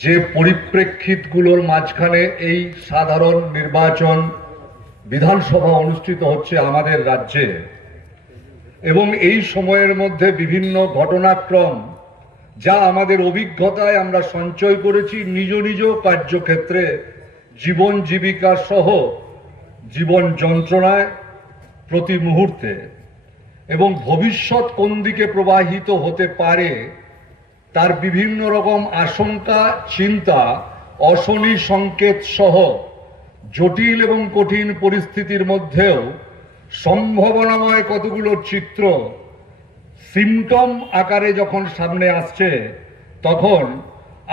যে পরিপ্রেক্ষিতগুলোর মাঝখানে এই সাধারণ নির্বাচন বিধানসভা অনুষ্ঠিত হচ্ছে আমাদের রাজ্যে, এবং এই সময়ের মধ্যে বিভিন্ন ঘটনাক্রম যা আমাদের অভিজ্ঞতায় আমরা সঞ্চয় করেছি নিজ নিজ কার্যক্ষেত্রে, জীবন জীবিকা সহ জীবন যন্ত্রণায় প্রতি মুহূর্তে, এবং ভবিষ্যৎ কোন দিকে প্রবাহিত হতে পারে তার বিভিন্ন রকম আশঙ্কা, চিন্তা, অশনি সংকেত সহ জটিল এবং কঠিন পরিস্থিতির মধ্যেও সম্ভাবনাময় কতগুলো চিত্র সিমটম আকারে যখন সামনে আসছে, তখন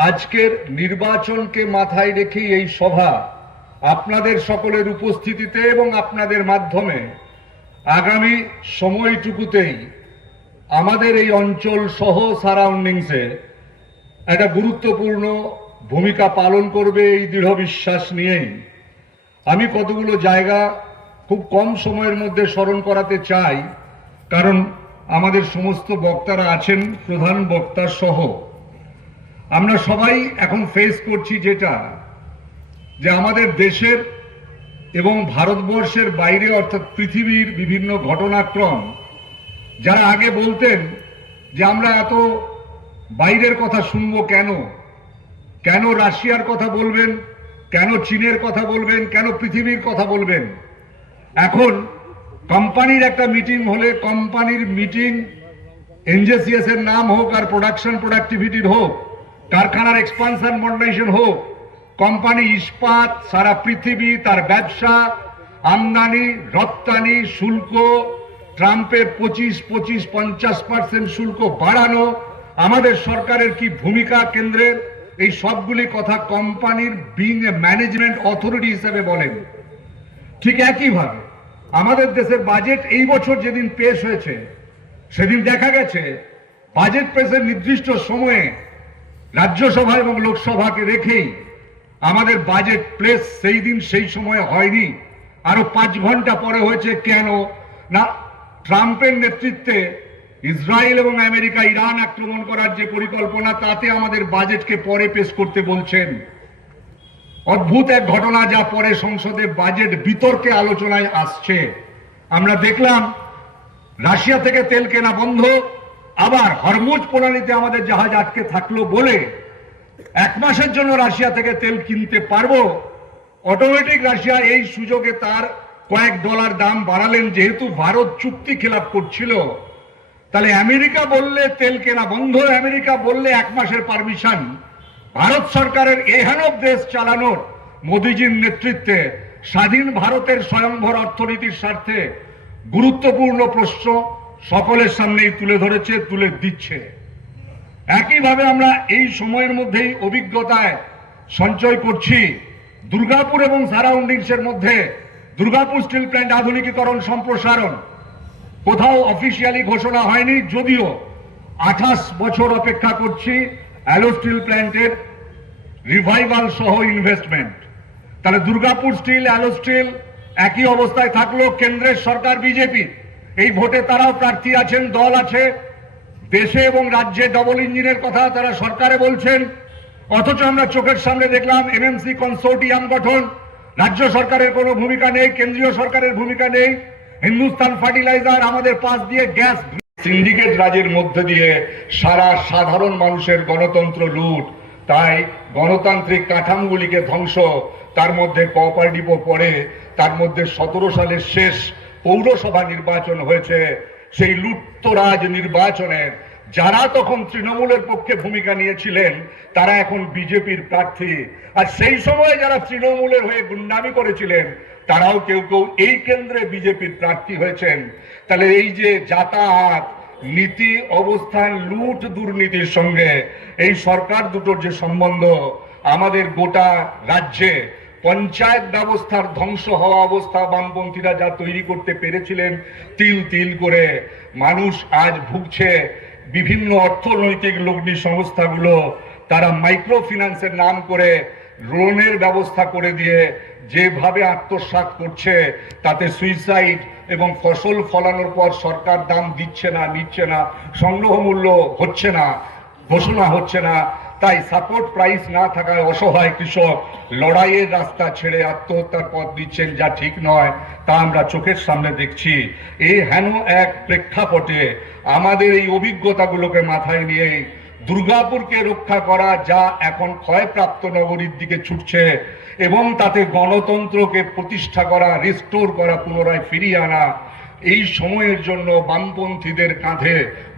আজকের নির্বাচনকে মাথায় রেখেই এই সভা আপনাদের সকলের উপস্থিতিতে এবং আপনাদের মাধ্যমে আগামী সময়টুকুতেই আমাদের এই অঞ্চল সহ সারাউন্ডিংসে একটা গুরুত্বপূর্ণ ভূমিকা পালন করবে এই দৃঢ় বিশ্বাস নিয়েই আমি কতগুলো জায়গা খুব কম সময়ের মধ্যে স্মরণ করাতে চাই, কারণ আমাদের সমস্ত বক্তারা আছেন, প্রধান বক্তা সহ। আমরা সবাই এখন ফেস করছি যেটা, যে আমাদের দেশের এবং ভারতবর্ষের বাইরে অর্থাৎ পৃথিবীর বিভিন্ন ঘটনাক্রম, যারা আগে বলতেন যে আমরা এত বাইরের কথা শুনবো কেন, কেন রাশিয়ার কথা বলবেন, কেন চীনের কথা বলবেন, কেন পৃথিবীর কথা বলবেন, এখন কোম্পানির একটা মিটিং হলে, কোম্পানির মিটিং এনজেসিএস এর নাম হোক আর প্রোডাকশন প্রোডাক্টিভিটির হোক, কারখানার এক্সপানশন মডার্নাইজেশন হোক, কোম্পানি ইস্পাত, সারা পৃথিবী তার ব্যবসা, আমদানি রপ্তানি শুল্ক, ট্রাম্পের 25-50% শুল্ক বাড়ানো, আমাদের সরকারের কি ভূমিকা কেন্দ্রের, এই সবগুলি কথা কোম্পানির বিং এ ম্যানেজমেন্ট অথরিটি হিসেবে বলেন। ঠিক একইভাবে আমাদের দেশের বাজেট এই বছর যেদিন পেশ হয়েছে, সেদিন দেখা গেছে বাজেট পেশের নির্দিষ্ট সময়ে রাজ্যসভা এবং লোকসভাকে রেখেই আমাদের বাজেট প্লেস সেই দিন সেই সময়ে হয়নি, আরো 5 ঘন্টা পরে হয়েছে। কেন না, ট্রাম্পের নেতৃত্বে ইসরায়েল এবং আমেরিকা ইরান আক্রমণ করার যে পরিকল্পনা, তাতে আমাদের বাজেটকে পরে পেশ করতে বলছেন। অদ্ভুত এক ঘটনা, যা পরে সংসদে বাজেট বিতর্কে আলোচনায় আসছে। আমরা দেখলাম রাশিয়া থেকে তেল কেনা বন্ধ, আবার হরমুজ প্রণালীতে আমাদের জাহাজ আটকে থাকলো বলে 1 মাসের জন্য রাশিয়া থেকে তেল কিনতে পারবো। অটোমেটিক রাশিয়া এই সুযোগে তার কয়েক ডলার দাম বাড়ালেন, যেহেতু ভারত চুক্তি খেলাপ করছিল। তাহলে আমেরিকা বললে তেল কেনা বন্ধ, আমেরিকা বললে 1 মাসের পারমিশন। ভারত সরকারের এহেন দেশ চালানোর মোদীজির নেতৃত্বে স্বাধীন ভারতের স্বয়ংভর অর্থনীতির স্বার্থে গুরুত্বপূর্ণ প্রশ্ন সকলের সামনেই তুলে ধরেছে, তুলে দিচ্ছে। একইভাবে আমরা এই সময়ের মধ্যেই অভিজ্ঞতায় সঞ্চয় করছি দুর্গাপুর এবং সারাউন্ডিংসের মধ্যে দুর্গাপুর স্টিল প্ল্যান্ট আধুনিকীকরণ সম্প্রসারণ কোথাও অফিসিয়ালি ঘোষণা হয়নি, যদিও 28 বছর অপেক্ষা করছি অ্যালো স্টিল প্ল্যান্টের রিভাইভাল সহ ইনভেস্টমেন্ট। তাহলে দুর্গাপুর স্টিল, অ্যালো স্টিল একই অবস্থায় থাকলো। কেন্দ্রের সরকার বিজেপি, এই ভোটে তারাও প্রার্থী আছেন, দল আছে, দেশে এবং রাজ্যে ডবল ইঞ্জিনের কথা তারা সরকারে বলছেন। অথচ আমরা চোখের সামনে দেখলাম এমএমসি কনসোর্টিয়াম গঠন, রাজ্য সরকারের কোনো ভূমিকা নেই, কেন্দ্রীয় সরকারের ভূমিকা নেই। হিন্দুস্তান ফার্টিলাইজার আমাদের পাশ দিয়ে গ্যাস সিন্ডিকেট রাজের মধ্যে দিয়ে সারা সাধারণ মানুষের গণতন্ত্র লুট। তাই গণতান্ত্রিক কাঠামোগুলিকে ধ্বংস, তার মধ্যে কোঅপারেটিভও পড়ে। তার মধ্যে 17 সালের শেষ পৌরসভা নির্বাচন হয়েছে, সেই লুটতরাজ নির্বাচনের যারা তখন তৃণমূলের পক্ষে ভূমিকা নিয়েছিলেন, তারা এখন বিজেপির প্রার্থী। আর সেই সময়ে যারা তৃণমূলের হয়ে গুন্ডামি করেছিলেন, তারাও কেউ কেউ এই কেন্দ্রে বিজেপির প্রার্থী হয়েছেন। তাহলে এই যে যাতায়াত নীতি, অবস্থান, লুট, দুর্নীতির সঙ্গে এই সরকার দুটোর যে সম্বন্ধ, আমাদের গোটা রাজ্যে পঞ্চায়েত ব্যবস্থার ধ্বংস হওয়া অবস্থা বামপন্থীরা যা তৈরি করতে পেরেছিলেন তিল তিল করে, মানুষ আজ ভুগছে। বিভিন্ন অর্থনৈতিক লগ্নি সংস্থাগুলো তারা মাইক্রো ফিন্যান্সের নাম করে লোনের ব্যবস্থা করে দিয়ে যেভাবে আত্মসাৎ করছে, তাতে সুইসাইড এবং ফসল ফলানোর পর সরকার দাম দিচ্ছে না, নিচ্ছে না, সংগ্রহ মূল্য হচ্ছে না, ঘোষণা হচ্ছে না, তাই সাপোর্ট প্রাইস না থাকায় অসহায় কৃষক লড়াইয়ের রাস্তা ছেড়ে আত্মহত্যার পথ দিচ্ছেন, যা ঠিক নয় তা আমরা চোখের সামনে দেখছি। এই হেন এক প্রেক্ষাপটে আমাদের এই অভিজ্ঞতাগুলোকে মাথায় নিয়ে দুর্গাপুরকে রক্ষা করা, যা এখন ক্ষয়প্রাপ্ত নগরীর দিকে ছুটছে, এবং তাতে গণতন্ত্রকে প্রতিষ্ঠা করা, রিস্টোর করা, পুনরায় ফিরিয়ে আনা, এই সময়ের জন্য বামপন্থীদের কাঁধে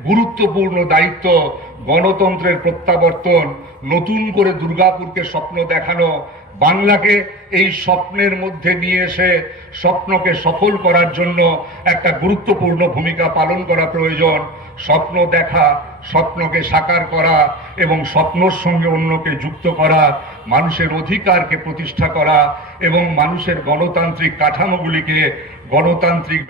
গুরুত্বপূর্ণ দায়িত্ব। গণতন্ত্রের প্রত্যাবর্তন, নতুন করে দুর্গাপুরকে স্বপ্ন দেখানো, বাংলাকে এই স্বপ্নের মধ্যে নিয়ে এসে স্বপ্নকে সফল করার জন্য একটা গুরুত্বপূর্ণ ভূমিকা পালন করা প্রয়োজন। স্বপ্ন দেখা, স্বপ্নকে সাকার করা এবং স্বপ্নর সঙ্গে অন্যকে যুক্ত করা, মানুষের অধিকারকে প্রতিষ্ঠা করা এবং মানুষের গণতান্ত্রিক কাঠামোগুলিকে গণতান্ত্রিক